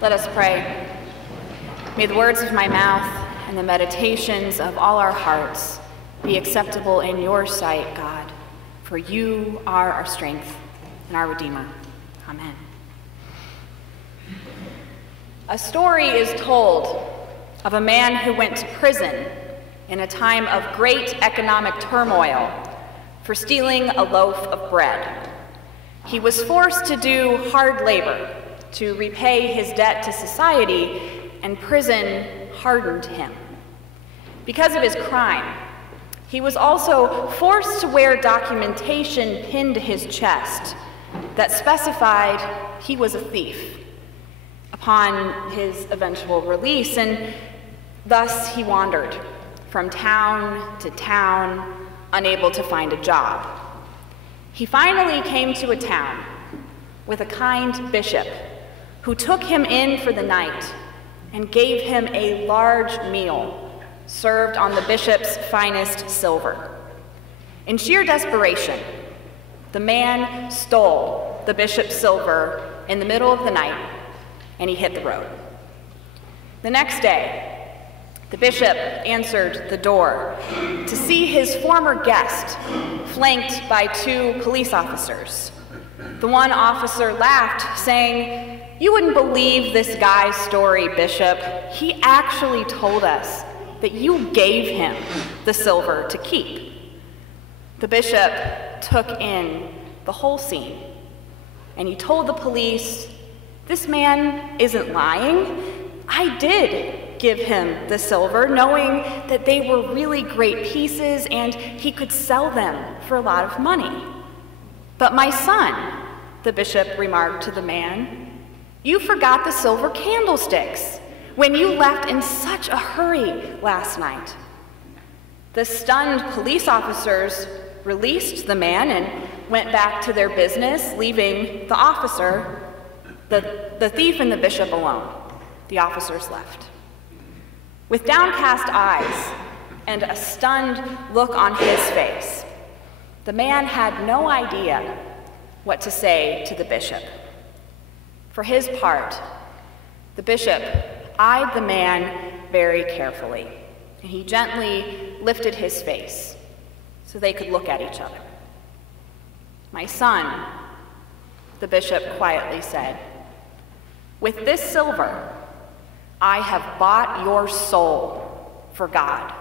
Let us pray. May the words of my mouth and the meditations of all our hearts be acceptable in your sight, God, for you are our strength and our Redeemer. Amen. A story is told of a man who went to prison in a time of great economic turmoil for stealing a loaf of bread. He was forced to do hard labor to repay his debt to society, and prison hardened him. Because of his crime, he was also forced to wear documentation pinned to his chest that specified he was a thief upon his eventual release, and thus he wandered from town to town, unable to find a job. He finally came to a town with a kind bishop who took him in for the night and gave him a large meal served on the bishop's finest silver. In sheer desperation, the man stole the bishop's silver in the middle of the night, and he hit the road. The next day, the bishop answered the door to see his former guest flanked by 2 police officers. The one officer laughed, saying, "You wouldn't believe this guy's story, Bishop. He actually told us that you gave him the silver to keep." The bishop took in the whole scene, and he told the police, "This man isn't lying. I did give him the silver, knowing that they were really great pieces and he could sell them for a lot of money. But my son," the bishop remarked to the man, "you forgot the silver candlesticks when you left in such a hurry last night." The stunned police officers released the man and went back to their business, leaving the officer, the thief and the bishop alone. The officers left. With downcast eyes and a stunned look on his face, the man had no idea what to say to the bishop. For his part, the bishop eyed the man very carefully, and he gently lifted his face so they could look at each other. "My son," the bishop quietly said, "with this silver, I have bought your soul for God."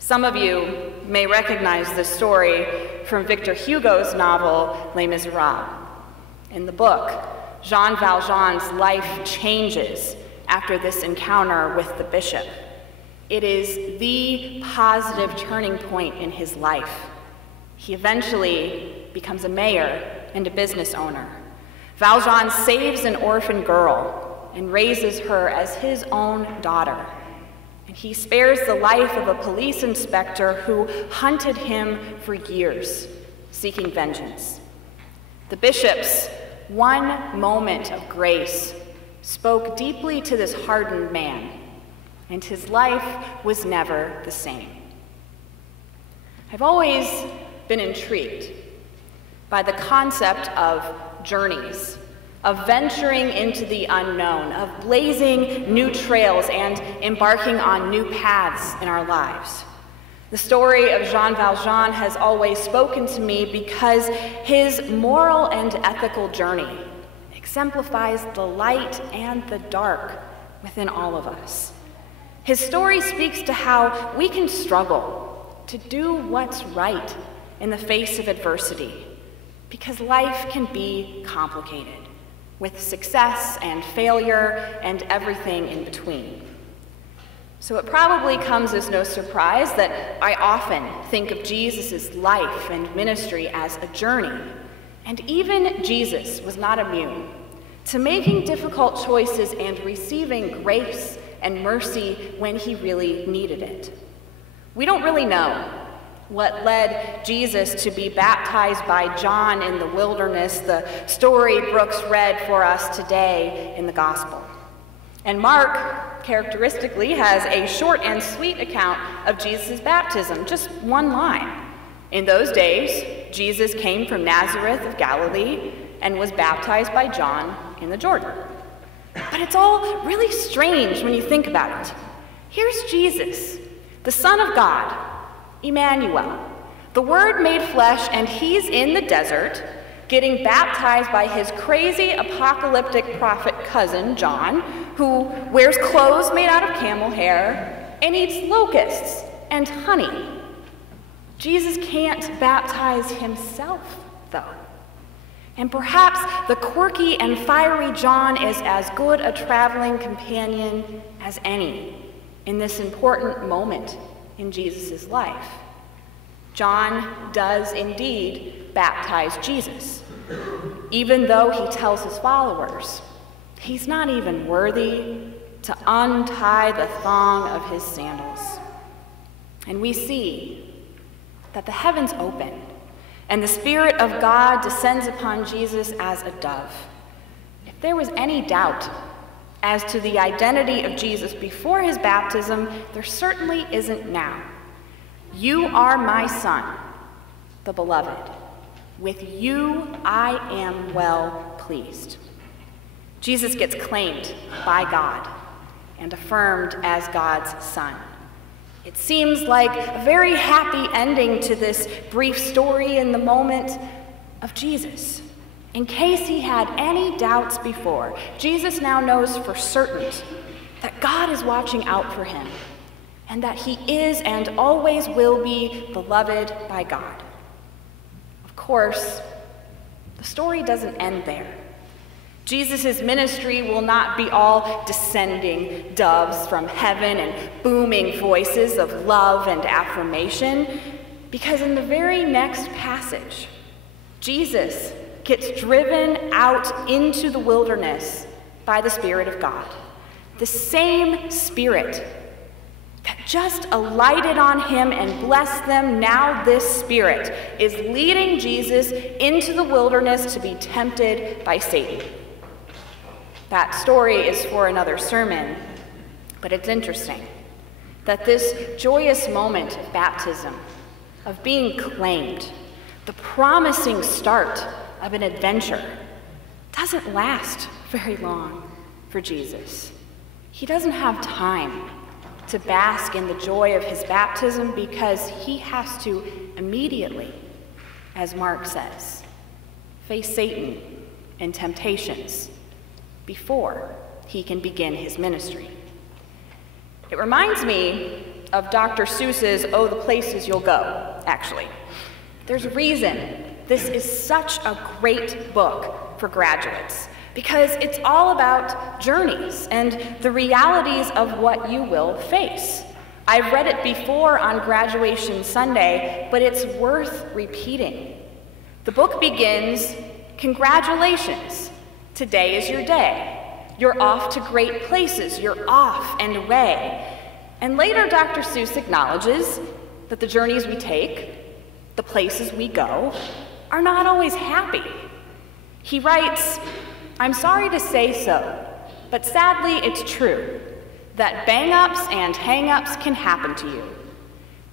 Some of you may recognize this story from Victor Hugo's novel, Les Miserables. In the book, Jean Valjean's life changes after this encounter with the bishop. It is the positive turning point in his life. He eventually becomes a mayor and a business owner. Valjean saves an orphan girl and raises her as his own daughter. And he spares the life of a police inspector who hunted him for years, seeking vengeance. The bishop's one moment of grace spoke deeply to this hardened man, and his life was never the same. I've always been intrigued by the concept of journeys, of venturing into the unknown, of blazing new trails and embarking on new paths in our lives. The story of Jean Valjean has always spoken to me because his moral and ethical journey exemplifies the light and the dark within all of us. His story speaks to how we can struggle to do what's right in the face of adversity, because life can be complicated, with success and failure and everything in between. So it probably comes as no surprise that I often think of Jesus' life and ministry as a journey, and even Jesus was not immune to making difficult choices and receiving grace and mercy when he really needed it. We don't really know what led Jesus to be baptized by John in the wilderness, the story Brooks read for us today in the gospel. And Mark, characteristically, has a short and sweet account of Jesus' baptism, just one line. In those days, Jesus came from Nazareth of Galilee and was baptized by John in the Jordan. But it's all really strange when you think about it. Here's Jesus, the Son of God, Emmanuel, the Word made flesh, and he's in the desert getting baptized by his crazy apocalyptic prophet cousin, John, who wears clothes made out of camel hair and eats locusts and honey. Jesus can't baptize himself, though. And perhaps the quirky and fiery John is as good a traveling companion as any in this important moment in Jesus' life. John does indeed baptize Jesus, even though he tells his followers he's not even worthy to untie the thong of his sandals. And we see that the heavens open, and the Spirit of God descends upon Jesus as a dove. If there was any doubt as to the identity of Jesus before his baptism, there certainly isn't now. You are my Son, the beloved. With you I am well pleased. Jesus gets claimed by God and affirmed as God's Son. It seems like a very happy ending to this brief story in the moment of Jesus. In case he had any doubts before, Jesus now knows for certain that God is watching out for him and that he is and always will be beloved by God. Of course, the story doesn't end there. Jesus' ministry will not be all descending doves from heaven and booming voices of love and affirmation, because in the very next passage, Jesus gets driven out into the wilderness by the Spirit of God. The same Spirit that just alighted on him and blessed them, now this Spirit is leading Jesus into the wilderness to be tempted by Satan. That story is for another sermon, but it's interesting that this joyous moment of baptism, of being claimed, the promising start of an adventure, doesn't last very long for Jesus. He doesn't have time to bask in the joy of his baptism because he has to immediately, as Mark says, face Satan and temptations before he can begin his ministry. It reminds me of Dr. Seuss's Oh, the Places You'll Go, actually. There's a reason this is such a great book for graduates, because it's all about journeys and the realities of what you will face. I've read it before on graduation Sunday, but it's worth repeating. The book begins, "Congratulations. Today is your day. You're off to great places. You're off and away." And later, Dr. Seuss acknowledges that the journeys we take, the places we go, are not always happy. He writes, "I'm sorry to say so, but sadly it's true that bang-ups and hang-ups can happen to you.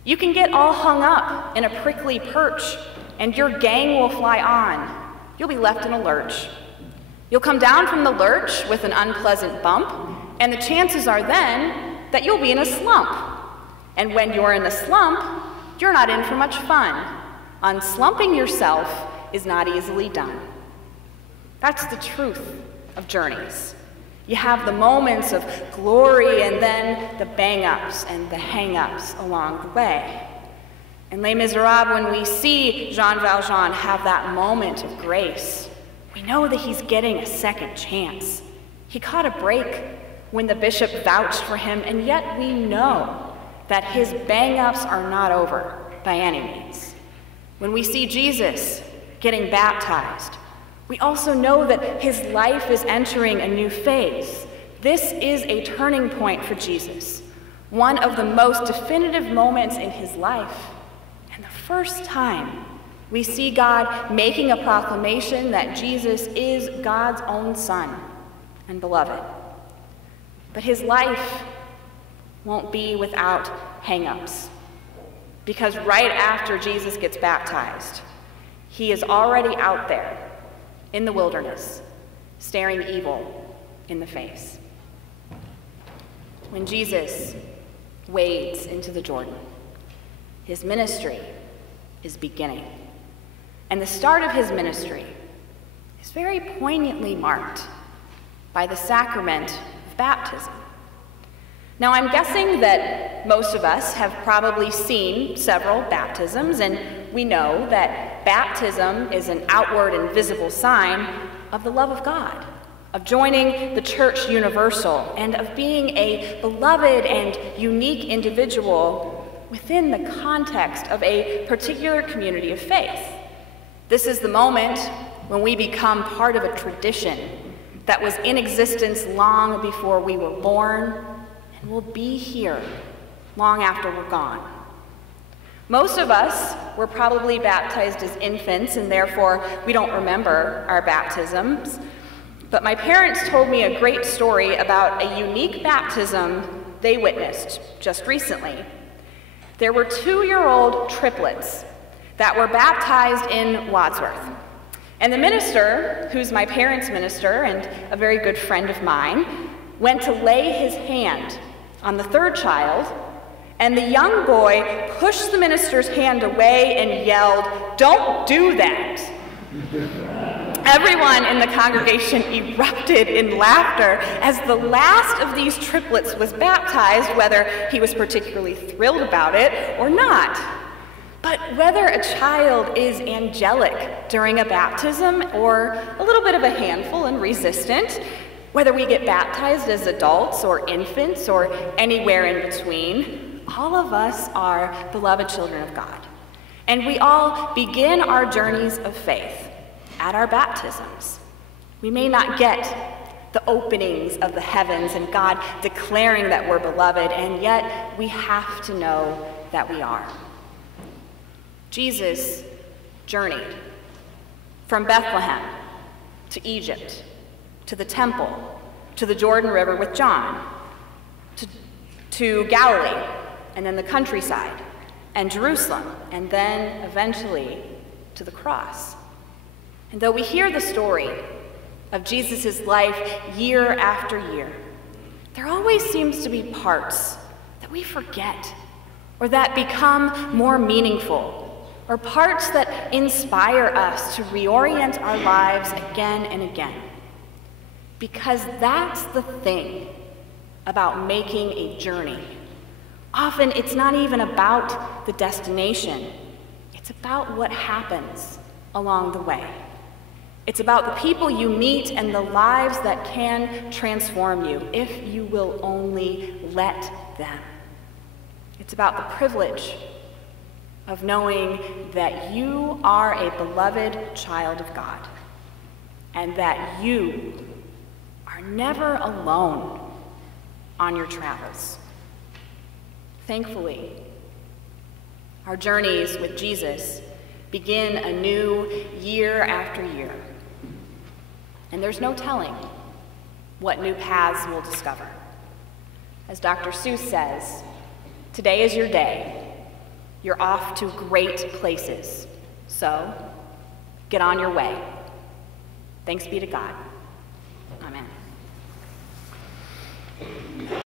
You can get all hung up in a prickly perch, and your gang will fly on. You'll be left in a lurch. You'll come down from the lurch with an unpleasant bump, and the chances are then that you'll be in a slump. And when you're in a slump, you're not in for much fun. Unslumping yourself is not easily done." That's the truth of journeys. You have the moments of glory and then the bang-ups and the hang-ups along the way. In Les Miserables, when we see Jean Valjean have that moment of grace, we know that he's getting a second chance. He caught a break when the bishop vouched for him, and yet we know that his bang-ups are not over by any means. When we see Jesus getting baptized, we also know that his life is entering a new phase. This is a turning point for Jesus, one of the most definitive moments in his life, and the first time we see God making a proclamation that Jesus is God's own Son and beloved. But his life won't be without hang-ups, because right after Jesus gets baptized, he is already out there in the wilderness, staring evil in the face. When Jesus wades into the Jordan, his ministry is beginning. And the start of his ministry is very poignantly marked by the sacrament of baptism. Now, I'm guessing that most of us have probably seen several baptisms, and we know that baptism is an outward and visible sign of the love of God, of joining the church universal, and of being a beloved and unique individual within the context of a particular community of faith. This is the moment when we become part of a tradition that was in existence long before we were born, and will be here long after we're gone. Most of us were probably baptized as infants, and therefore we don't remember our baptisms. But my parents told me a great story about a unique baptism they witnessed just recently. There were 2-year-old triplets that were baptized in Wadsworth. And the minister, who's my parents' minister and a very good friend of mine, went to lay his hand on the third child, and the young boy pushed the minister's hand away and yelled, "Don't do that!" Everyone in the congregation erupted in laughter as the last of these triplets was baptized, whether he was particularly thrilled about it or not. But whether a child is angelic during a baptism or a little bit of a handful and resistant, whether we get baptized as adults or infants or anywhere in between, all of us are beloved children of God. And we all begin our journeys of faith at our baptisms. We may not get the openings of the heavens and God declaring that we're beloved, and yet we have to know that we are. Jesus journeyed from Bethlehem to Egypt, to the temple, to the Jordan River with John, to Galilee, and then the countryside, and Jerusalem, and then eventually to the cross. And though we hear the story of Jesus' life year after year, there always seems to be parts that we forget, or that become more meaningful, or parts that inspire us to reorient our lives again and again. Because that's the thing about making a journey. Often it's not even about the destination. It's about what happens along the way. It's about the people you meet and the lives that can transform you if you will only let them. It's about the privilege of knowing that you are a beloved child of God and that you are never alone on your travels. Thankfully, our journeys with Jesus begin anew year after year. And there's no telling what new paths we'll discover. As Dr. Seuss says, today is your day. You're off to great places. So, get on your way. Thanks be to God. Amen.